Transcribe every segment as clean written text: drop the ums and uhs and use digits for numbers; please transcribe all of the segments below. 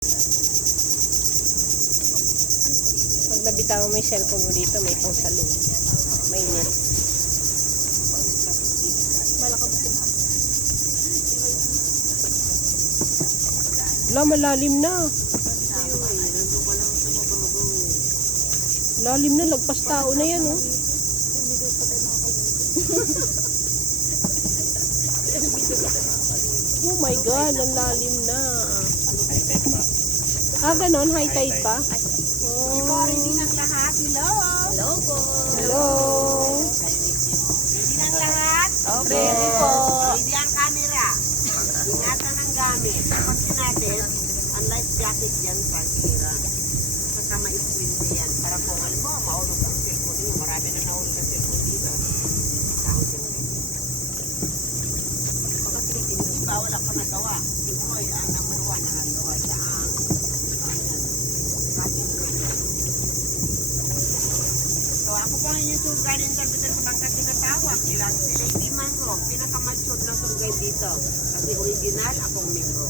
Pag nabitawan mo yung cellphone mo dito, may pang salong. May net. Wala, malalim na. Lalim na, lagpas tao na yan, oh. Oh my God, ang lalim na. Ah, ganon, high tide pa? Good morning ng lahat. Hello. Hello po. Hello. Ready ng lahat? Okay. Ready po. Ready ang camera. Ingatan ang gamit. Pansin natin, ang life jacket dyan sa hira. Saka ma-screen yan. Para kung alam mo, maulog ang cellphone niyo. Marami na naulog ang cellphone dito. Sound yung ready. Pagkasilitin mo, iba, wala ka nagawa. Ikoy, ang number 1 na nagawa siya ang so ako po ang inyong tour guide interpreter sa bangka tinatawag. Kailan si Lady Manro, pinaka-matured na tour guide dito. Kasi original, akong membro.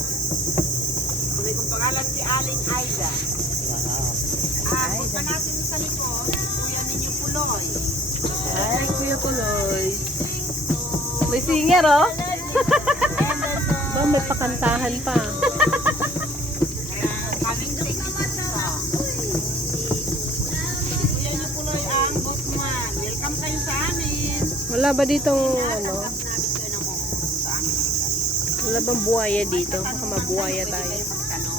Tunay kong pangalan si Aling Aida. Punta natin sa likod, kuya ninyo Puloy. Hi, Kuya Puloy. May singer, oh. Ba, may pakantahan pa. Kaming technique ito. Kuya niyo Puloy ang boatman. Welcome kayo sa amin. Wala ba ditong, ano, Tanggap namin kayo na mo sa amin. wala bang buhaya dito? Baka mabuhaya Pwede tayo. kayo magtanong.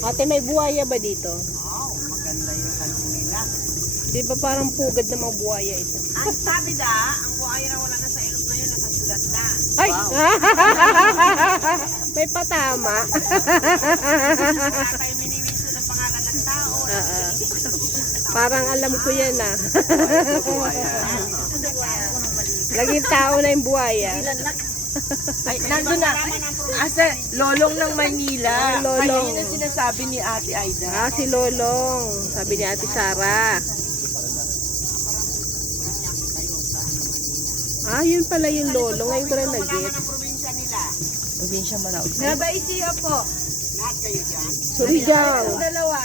Ate, may buhaya ba dito? Wow, maganda yung tanong nila. Di ba parang pugad na mga buhaya ito? Ang sabi ang buhay raw wala na sa ilog na yun, nasa sulat na. Ay! May patama. Wala tayo miniminso ng pangalan ng tao. Parang alam ko yan, ah. Laging tao na yung buhaya. Ay, nandun na. Asa, Lolong ng Maynila. Ah, Lolong. Kaya yun ang sinasabi ni Ate Aida. Ah, si Lolong. Sabi ni Ate Sara. Ah, yun pala yung Lolong. Ngayon ko rin Malaman nag-get. ang probinsya nila. Probinsya Manaus. Nabaisiya po. Lahat kayo dyan. Surigao. Dalawa.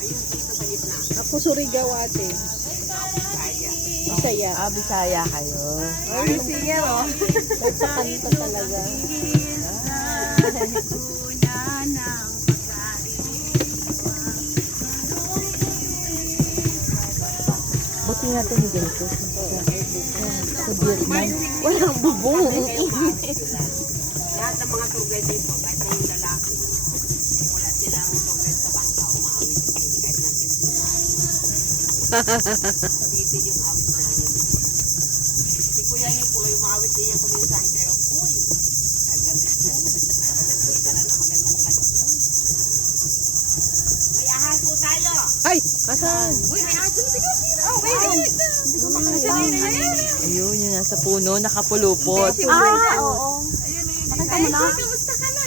Ayun dito sa gitna. Ako Surigao, ate. Kaya. Bisaya. Ah, Bisaya kayo. Ay, singer, oh. May pakanta talaga. Buti nga ito ni ganito. Sa Vietnam. Walang bubong. Lahat ng mga tour guide dito, kahit na yung lalaki, wala silang tour guide sa bangka, umaawit sila kahit na pintunan. Dito yung awit namin. Si kuya niyo po ay umaawit din yung kuminsan, pero uy, kagalit. Nakita lang na magandang talaga. Uy, may ahas po tayo. Ay, asan? Uy, may ahas po tayo. Oh, wait. Hindi ko makasabi. Ayun, yun nasa puno, nakapulupot. Oo. Makita mo na. Kamusta ka na?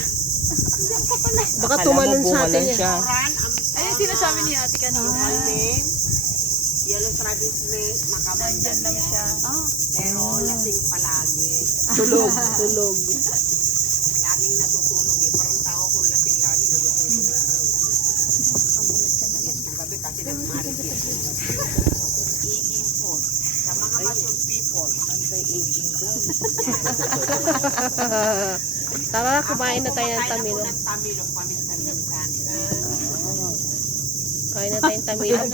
Diyan ka pala. Baka Akala mo tumalon sa bunga atin lang yan. siya. Ayun sinasabi ni ate kanina. Ang name, yellow travis snake, makabanda lang siya. Pero lasing palagi. Tulog, tulog. Laging natutulog eh. Parang tao kung lasing lagi, natutulog na araw. Ang gabi kasi nagmarikit. Aging food. Sa mga mature people, anti-aging daw. Tara, kumain na tayo ng Kumakain tamilok. ako ng tamilok paminsan-minsan. Kain na tayong tamilok.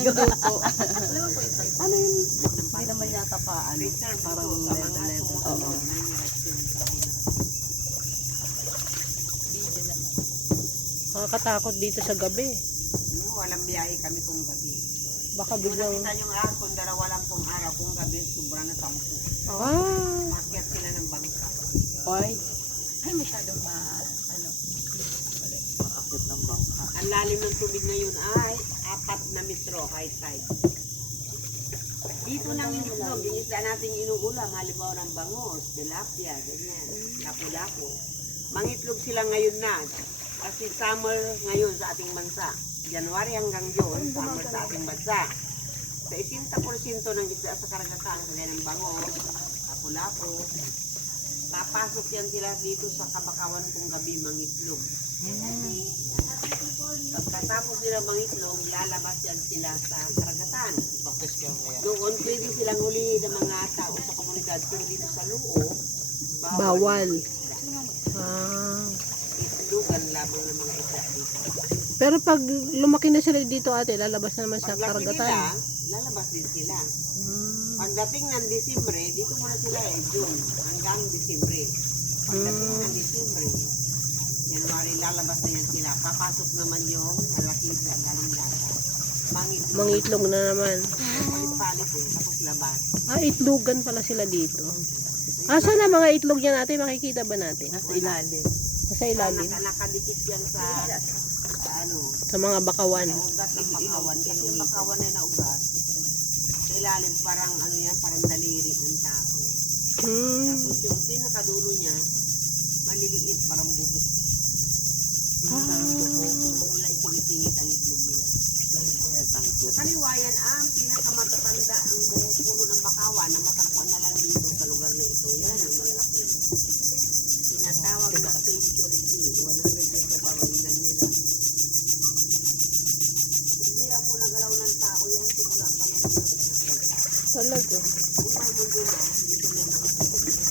Hindi naman yata pa, Reserve parang sa mga sumusunod na hirasyon sa hirap. Nakakatakot dito sa gabi. Walang biyahe kami kung gabi. Baka Yung biglang... nakita yung ahas kung dalawa lang kung araw, kung gabi, sobra na 10. Ah, Market sila ng bangka. Oy, Ay, masyadong akit ng bangka. Ang lalim ng tubig na yun ay 4 na metro high tide. Dito nang inuulam, yung isda natin inuulam, halimbawa ng bangos, tilapia, ganyan, lapu-lapu. Mangitlog sila ngayon na, kasi summer ngayon sa ating bansa. January hanggang June, summer sa ating bansa. Sa 80% ng isda sa karagatan, kaya ng bangos, lapu-lapu, Papasok yan sila dito sa kabakawan kung gabi mangitlog. Pagkatapos nila mangitlog, lalabas yan sila sa karagatan. Doon pwede silang hulihin ng mga tao sa komunidad. Pero dito sa loob, Bawal. Ah. Itlogan lamang ng mga isda dito. Pero pag lumaki na sila dito ate, lalabas na naman sa Paglaki karagatan. nila, lalabas din sila. Pagdating ng Disyembre, dito muna sila June hanggang Disyembre. Pagdating ng Disyembre, January, lalabas na yan sila. Papasok naman yung malaki isda galing dagat. Mangitlog na naman. Palit-palit tapos labas. Ah, itlogan pala sila dito. Asa na mga itlog yan ate? Makikita ba natin? Nasa ilalim. Sa ilalim? Nakadikit yan sa ano, Sa mga bakawan. sa ugat ng bakawan. Kasi yung bakawan na ugat, sa ilalim parang ano yan, parang daliri ng tao. Tapos yung pinakadulo niya, maliliit, parang bubuk. Wala isingit-singit ang itlog nila. Sa kaliwayan, ang pinakamatatanda ang buong puno ng bakawan na matakbuhan na lang dito sa lugar na ito. Yan, ang malalaki. Tinatawag na century tree. 100 years of edad nila. Hindi na po nagalaw ng tao yan simula pa ng unang panahon. Talaga. Kung may mundo na, dito na yung mga panahon yan.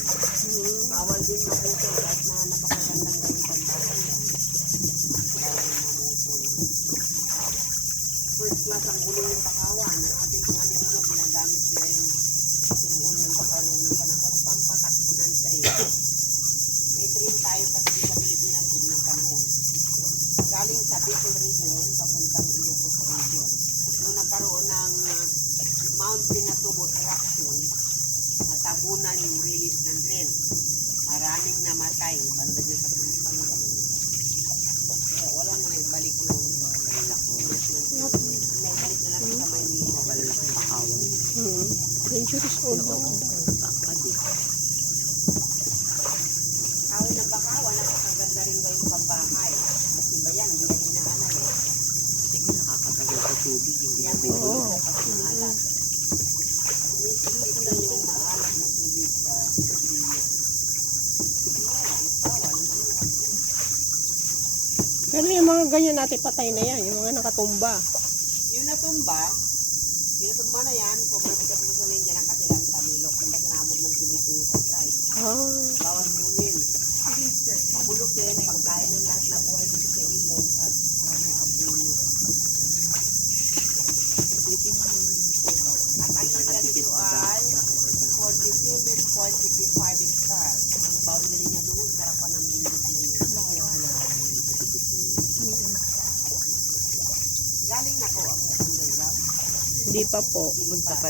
Bawal din maputol kahit na napakagandang gawin pagbahay yan. Bawal mamutol. First class ang ulo ng bakawan. Ang ating mga ninuno, ginagamit nila yung ulo ng bakawan ng panahon pampatakbo ng train. May train tayo kasi sa Pilipinas yung ng panahon. Galing sa Bicol region, papuntang Ilocos region. Nung nagkaroon ng Mount Pinatubo eruption, natabunan yung release ng train. Maraming namatay, banda dyan sa Pilipinas. Kaya wala na may balik yung mga malalaki. May balik na lang sa Maynila. Malalaking bakawan. Dangerous old daw. Tawin ng bakawan, napakaganda rin ba yung pambahay? Kasi ba yan, hindi yan inaanay eh. Sige, nakakatagal sa tubig. Hindi Yan na may buo. tubig kasi maalat. Sinisipit ko lang yung maalat na tubig sa ilog. Bawal, maluwag yun. Pero yung mga ganyan natin patay na yan. Yung mga nakatumba. Yung natumba na yan, pumalikat mo sa lang dyan ang katilang tamilok. Hindi ka naabot ng tubig kung high tide. Bawal kunin. Pabulukin, pagkain ng lahat na buhay dito sa ilog at abuno. At ang nila dito ay 47.55 hectares. Ang boundary niya doon, sarapan ng bundok na niya. Galing na ko ang underground. Hindi pa po.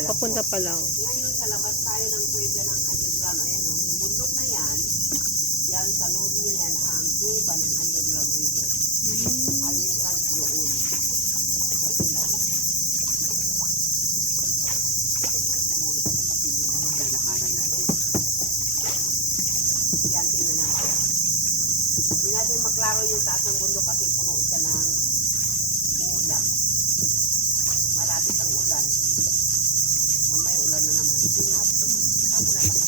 Papunta pa lang. Ngayon sa labas tayo ng kuweba ng underground. Ayan o, yung bundok na yan, yan sa loob niya yan ang kuweba ng underground region. Ang entrance doon. Sa silangan. Namulot ako kasi nung Lalakaran natin. yan, tingnan natin. Hindi natin maklaro yung taas ng bundok kasi puno siya ng ulan. Malapit ang ulan. Mamaya ulan na naman. Tingap. Ako na lakas.